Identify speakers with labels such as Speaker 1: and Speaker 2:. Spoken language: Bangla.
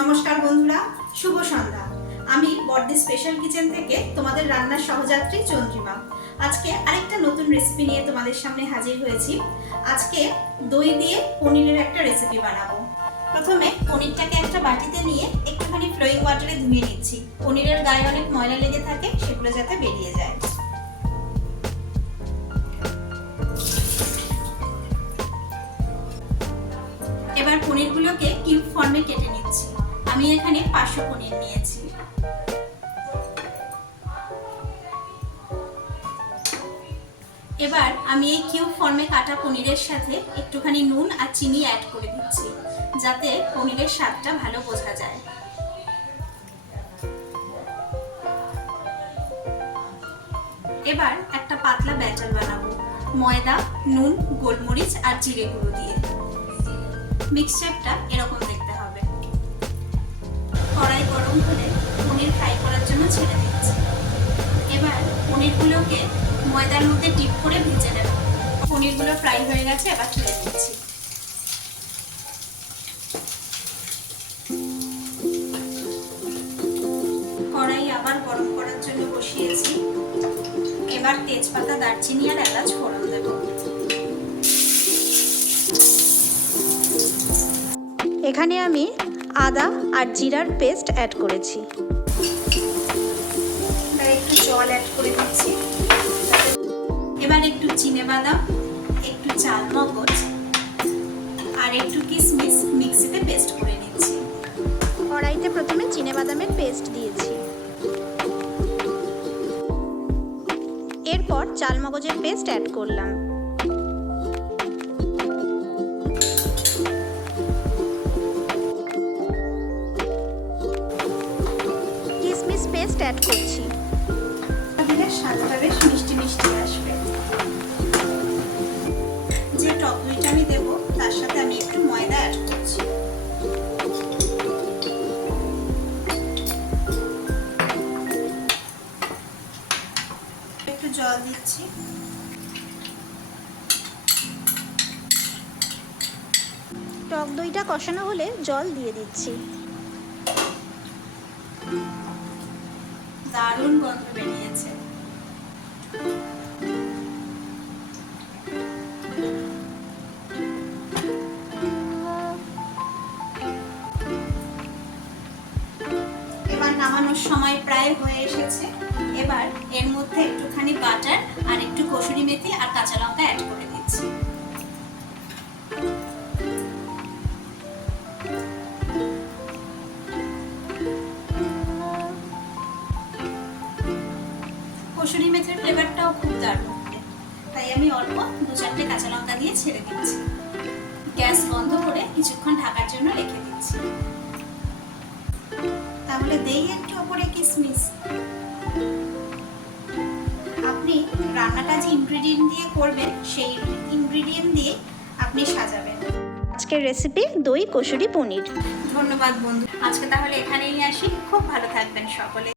Speaker 1: নমস্কার বন্ধুরা, শুভ সন্ধ্যা। আমি বর্দি স্পেশাল কিচেন থেকে তোমাদের রান্নার সহযাত্রী চন্দ্রিমা। আজকে আরেকটা নতুন রেসিপি নিয়ে তোমাদের সামনে হাজির হয়েছি। আজকে দই দিয়ে পনিরের একটা রেসিপি বানাবো। প্রথমে পনিরটাকে একটা বাটিতে নিয়ে একটুখানি ফ্লোয়িং ওয়াটারে ধুয়ে নিচ্ছি। পনিরের গায়ে অনেক ময়লা লেগে থাকে, সেগুলো যাতে বেরিয়ে যায়। এবার পনিরগুলোকে কিউব ফর্মে কেটে নিচ্ছি। আমি এখানে পাঁচশো পনির নিয়েছি। এবার আমি এই কিউব ফর্মে কাটা পনিরের সাথে একটুখানি নুন আর চিনি অ্যাড করে দিচ্ছি, যাতে পনিরের স্বাদটা ভালো বোঝা যায়। এবার একটা পাতলা ব্যাটার বানাবো, ময়দা, নুন, গোলমরিচ আর জিরে গুঁড়ো দিয়ে। মিক্সচারটা এরকম গরম হলে পনির ফ্রাই করার জন্য ছেড়ে দিচ্ছি এবার পনিরগুলোকে ময়দার মধ্যে ডিপ করে ভেজে নেব। পনিরগুলো ফ্রাই হয়ে গেছে, এবার তুলে দিচ্ছি কড়াই আবার গরম করার জন্য বসিয়েছি। এবার তেজপাতা, দারচিনি আর এলাচ ফোড়ন দেবো।
Speaker 2: এখানে আমি আদা আর জিরার পেস্ট অ্যাড করেছি।
Speaker 1: এবার একটু জল অ্যাড করে দিচ্ছি। এবার একটু চিনে বাদাম একটু চাল মগজ আর একটু কিশমিশ মিক্সিতে পেস্ট করে নিচ্ছি।
Speaker 2: কড়াইতে প্রথমে বাদামের পেস্ট দিয়েছি। এরপর চালমগজের পেস্ট অ্যাড করলাম। অ্যাড করছি।
Speaker 1: দিলে স্বাদটা বেশ মিষ্টি মিষ্টি আসবে। যে টক দইটা আমি দেবো তার সাথে আমি একটু ময়দা অ্যাড করছি। একটু জল দিচ্ছি।
Speaker 2: টক দইটা কষানো হলে জল দিয়ে দিচ্ছি।
Speaker 1: দারুণ গন্ধ বেরিয়েছে। এবার নামানোর সময় প্রায় হয়ে এসেছে। এবার এর মধ্যে একটুখানি বাটার আর একটু কসুরি মেথি আর কাঁচা লঙ্কা অ্যাড করে দিচ্ছি। কসুরি মেথির ফ্লেভারটাও খুব দারুণ। তাই আমি অল্প দু চারটে কাঁচা লঙ্কা দিয়ে ছেড়ে দিচ্ছি। গ্যাস বন্ধ করে কিছুক্ষণ ঢাকার জন্য রেখে দিচ্ছি। তাহলে দেই একটু ওপরে কিশমিশ আপনি রান্নাটা যে ইনগ্রিডিয়েন্ট দিয়ে করবেন সেই ইনগ্রিডিয়েন্ট দিয়ে আপনি সাজাবেন।
Speaker 2: আজকের রেসিপি দই কসুরি পনির।
Speaker 1: ধন্যবাদ বন্ধু। আজকে তাহলে এখানেই আসি। খুব ভালো থাকবেন সকলে।